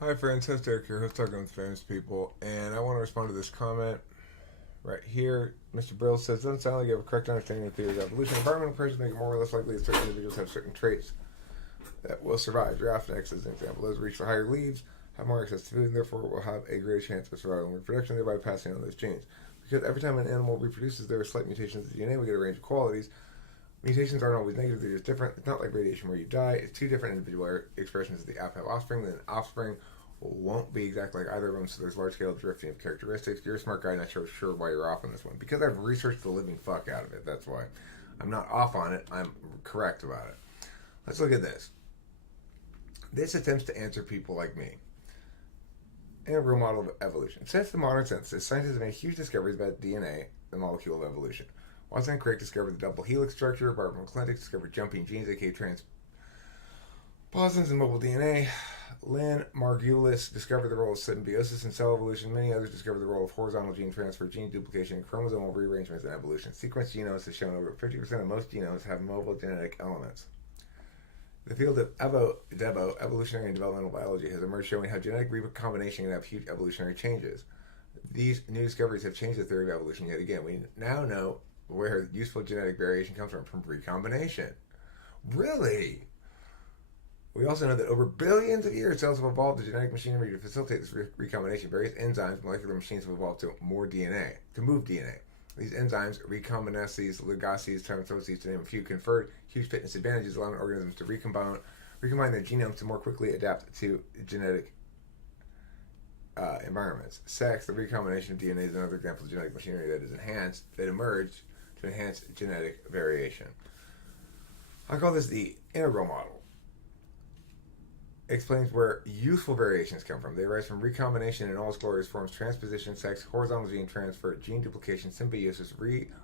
Hi friends, host Eric here, host talking with famous people, and I want to respond to this comment right here. Mr. Brillz says, doesn't sound like you have a correct understanding of theory of evolution. Environmental pressures make it more or less likely that certain individuals have certain traits that will survive. Giraffe next is an example. Those who reach for higher leaves have more access to food and therefore will have a greater chance of survival and reproduction, thereby passing on those genes. Because every time an animal reproduces, there are slight mutations in the DNA, we get a range of qualities. Mutations aren't always negative, they're just different. It's not like radiation where you die. It's two different individual expressions of the app have offspring, then offspring won't be exactly like either of them, so there's large scale drifting of characteristics. You're a smart guy, not sure why you're off on this one. Because I've researched the living fuck out of it, that's why. I'm not off on it, I'm correct about it. Let's look at this. This attempts to answer people like me in a real model of evolution. Since the modern census, scientists have made huge discoveries about DNA, the molecule of evolution. Watson and Crick discovered the double helix structure. Barbara McClintock discovered jumping genes, aka transposons in mobile DNA. Lynn Margulis discovered the role of symbiosis in cell evolution. Many others discovered the role of horizontal gene transfer, gene duplication, chromosomal rearrangements in evolution. Sequence genomes have shown over 50% of most genomes have mobile genetic elements. The field of evolutionary and developmental biology, has emerged showing how genetic recombination can have huge evolutionary changes. These new discoveries have changed the theory of evolution yet again. We now know where useful genetic variation comes from recombination. Really? We also know that over billions of years, cells have evolved the genetic machinery to facilitate this recombination. Various enzymes, molecular machines have evolved to move DNA. These enzymes, recombinases, ligases, transposons, to name a few, conferred huge fitness advantages, allowing organisms to recombine their genomes to more quickly adapt to genetic environments. Sex, the recombination of DNA, is another example of genetic machinery that emerged to enhance genetic variation. I call this the integral model. It explains where useful variations come from. They arise from recombination in all its glorious forms: transposition, sex, horizontal gene transfer, gene duplication, symbiosis,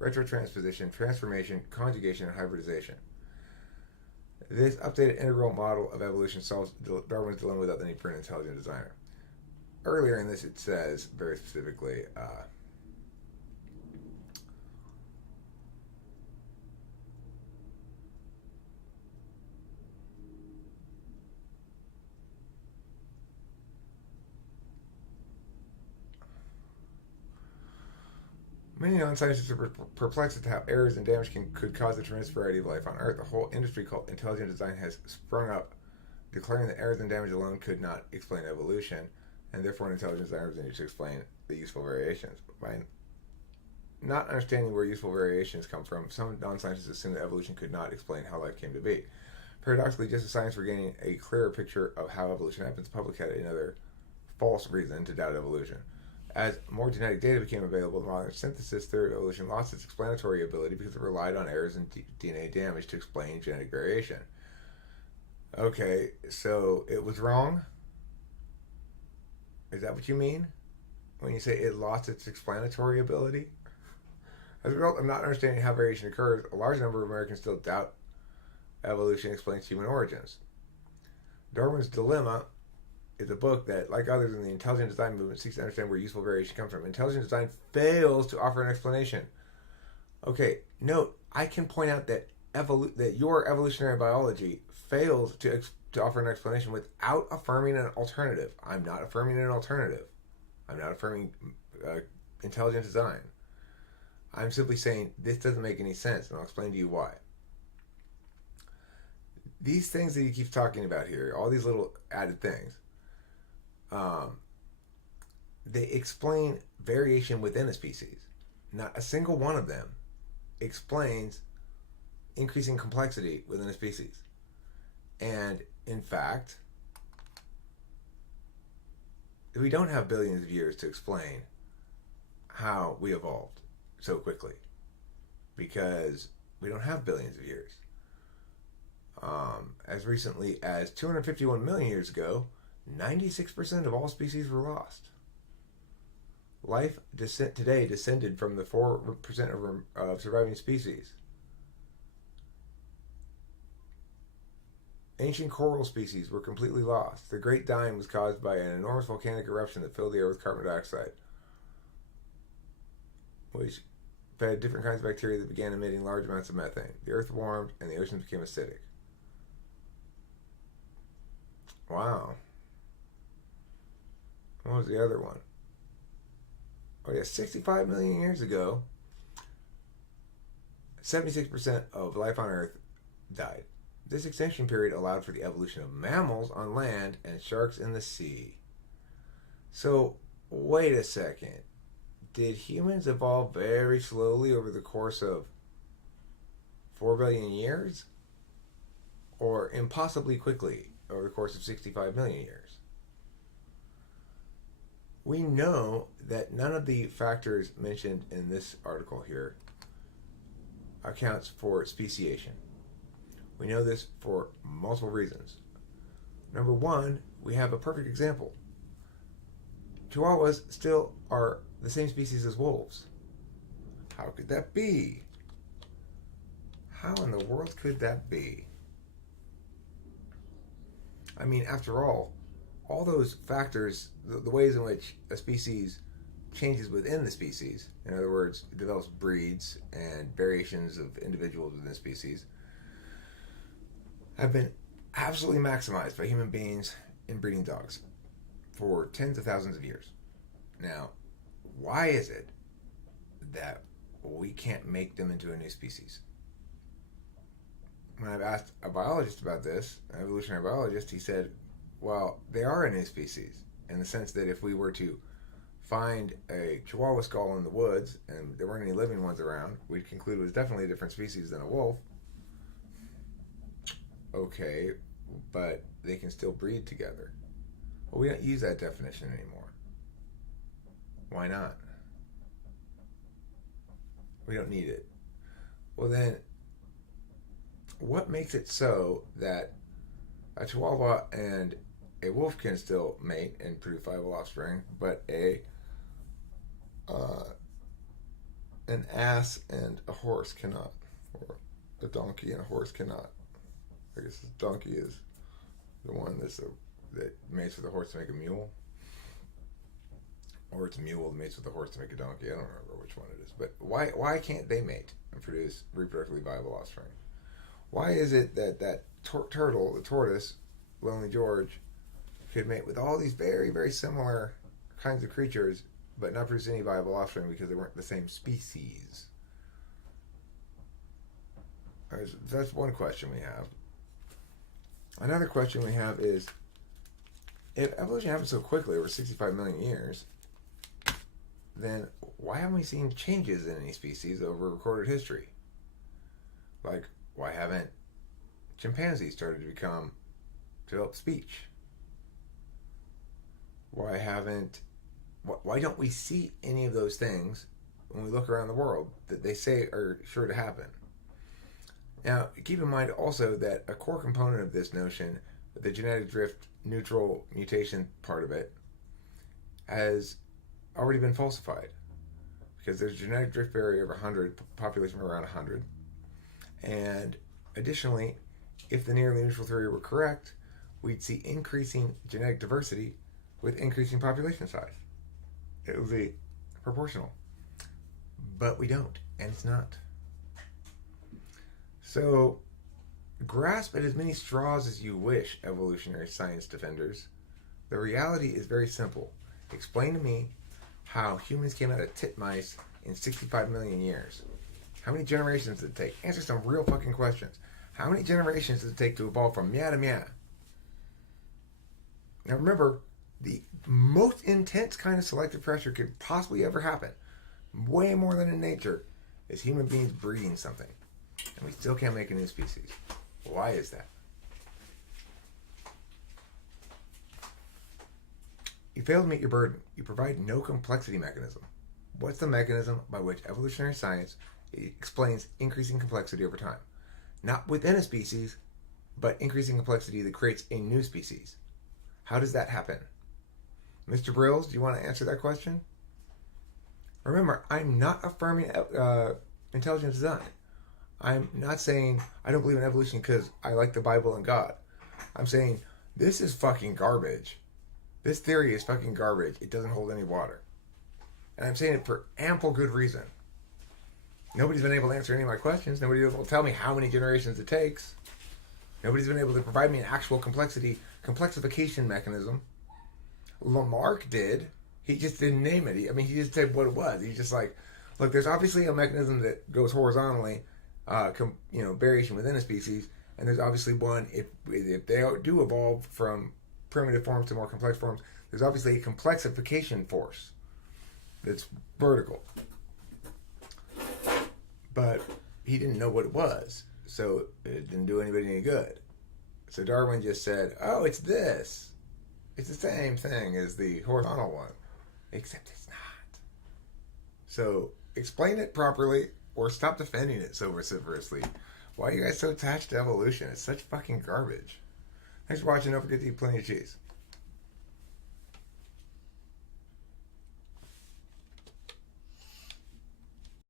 retrotransposition, transformation, conjugation, and hybridization. This updated integral model of evolution solves Darwin's dilemma without the need for an intelligent designer. Earlier in this, it says very specifically, many non-scientists are perplexed at how errors and damage could cause a tremendous variety of life on Earth. A whole industry called intelligent design has sprung up, declaring that errors and damage alone could not explain evolution, and therefore an intelligent designer was needed to explain the useful variations. By not understanding where useful variations come from, some non-scientists assume that evolution could not explain how life came to be. Paradoxically, just as science were gaining a clearer picture of how evolution happens, the public had another false reason to doubt evolution. As more genetic data became available, the modern synthesis theory of evolution lost its explanatory ability because it relied on errors and DNA damage to explain genetic variation. Okay, so it was wrong? Is that what you mean when you say it lost its explanatory ability? As a result of not understanding how variation occurs, a large number of Americans still doubt evolution explains human origins. Darwin's Dilemma is a book that, like others in the intelligent design movement, seeks to understand where useful variation comes from. Intelligent design fails to offer an explanation. Okay, note, I can point out that that your evolutionary biology fails to offer an explanation without affirming an alternative. I'm not affirming an alternative. I'm not affirming intelligent design. I'm simply saying this doesn't make any sense, and I'll explain to you why. These things that he keeps talking about here, all these little added things, they explain variation within a species. Not a single one of them explains increasing complexity within a species. And in fact, we don't have billions of years to explain how we evolved so quickly, because we don't have billions of years. As recently as 251 million years ago, 96% of all species were lost. Life today descended from the 4% of surviving species. Ancient coral species were completely lost. The Great Dying was caused by an enormous volcanic eruption that filled the air with carbon dioxide, which fed different kinds of bacteria that began emitting large amounts of methane. The earth warmed and the oceans became acidic. Wow. What was the other one? Oh yeah, 65 million years ago, 76% of life on Earth died. This extinction period allowed for the evolution of mammals on land and sharks in the sea. So, wait a second. Did humans evolve very slowly over the course of 4 billion years? Or impossibly quickly over the course of 65 million years? We know that none of the factors mentioned in this article here accounts for speciation. We know this for multiple reasons. Number one, we have a perfect example. Chihuahuas still are the same species as wolves. How could that be? How in the world could that be? I mean, after all those factors, the ways in which a species changes within the species, in other words, it develops breeds and variations of individuals within the species, have been absolutely maximized by human beings in breeding dogs for tens of thousands of years. Now, why is it that we can't make them into a new species? When I've asked a biologist about this, an evolutionary biologist, he said, well, they are a new species in the sense that if we were to find a Chihuahua skull in the woods and there weren't any living ones around, we'd conclude it was definitely a different species than a wolf. Okay, but they can still breed together. Well, we don't use that definition anymore. Why not? We don't need it. Well then, what makes it so that a Chihuahua and a wolf can still mate and produce viable offspring, but an ass and a horse cannot, or a donkey and a horse cannot? I guess the donkey is the one that mates with a horse to make a mule, or it's a mule that mates with a horse to make a donkey. I don't remember which one it is, but why can't they mate and produce reproductively viable offspring? Why is it that turtle, the tortoise, Lonely George, could mate with all these very, very similar kinds of creatures, but not produce any viable offspring because they weren't the same species? That's one question we have. Another question we have is, if evolution happened so quickly over 65 million years, then why haven't we seen changes in any species over recorded history? Like, why haven't chimpanzees started to develop speech? Why don't we see any of those things when we look around the world that they say are sure to happen? Now, keep in mind also that a core component of this notion, the genetic drift neutral mutation part of it, has already been falsified. Because there's a genetic drift barrier of 100, population of around 100. And additionally, if the nearly neutral theory were correct, we'd see increasing genetic diversity with increasing population size. It would be proportional. But we don't, and it's not. So, grasp at as many straws as you wish, evolutionary science defenders. The reality is very simple. Explain to me how humans came out of titmice in 65 million years. How many generations did it take? Answer some real fucking questions. How many generations did it take to evolve from meow to meow? Now remember, the most intense kind of selective pressure could possibly ever happen, way more than in nature, is human beings breeding something. And we still can't make a new species. Why is that? You fail to meet your burden. You provide no complexity mechanism. What's the mechanism by which evolutionary science explains increasing complexity over time? Not within a species, but increasing complexity that creates a new species. How does that happen? Mr. Brillz, do you want to answer that question? Remember, I'm not affirming intelligent design. I'm not saying I don't believe in evolution because I like the Bible and God. I'm saying this is fucking garbage. This theory is fucking garbage. It doesn't hold any water. And I'm saying it for ample good reason. Nobody's been able to answer any of my questions. Nobody will tell me how many generations it takes. Nobody's been able to provide me an actual complexification mechanism. Lamarck did. He just didn't name it. He just said what it was. He's just like, look, there's obviously a mechanism that goes horizontally, variation within a species, and there's obviously one if they do evolve from primitive forms to more complex forms. There's obviously a complexification force that's vertical, but he didn't know what it was, so it didn't do anybody any good. So Darwin just said, "Oh, it's this. It's the same thing as the horizontal one, except it's not." So explain it properly, or stop defending it so vociferously. Why are you guys so attached to evolution? It's such fucking garbage. Thanks for watching. Don't forget to eat plenty of cheese.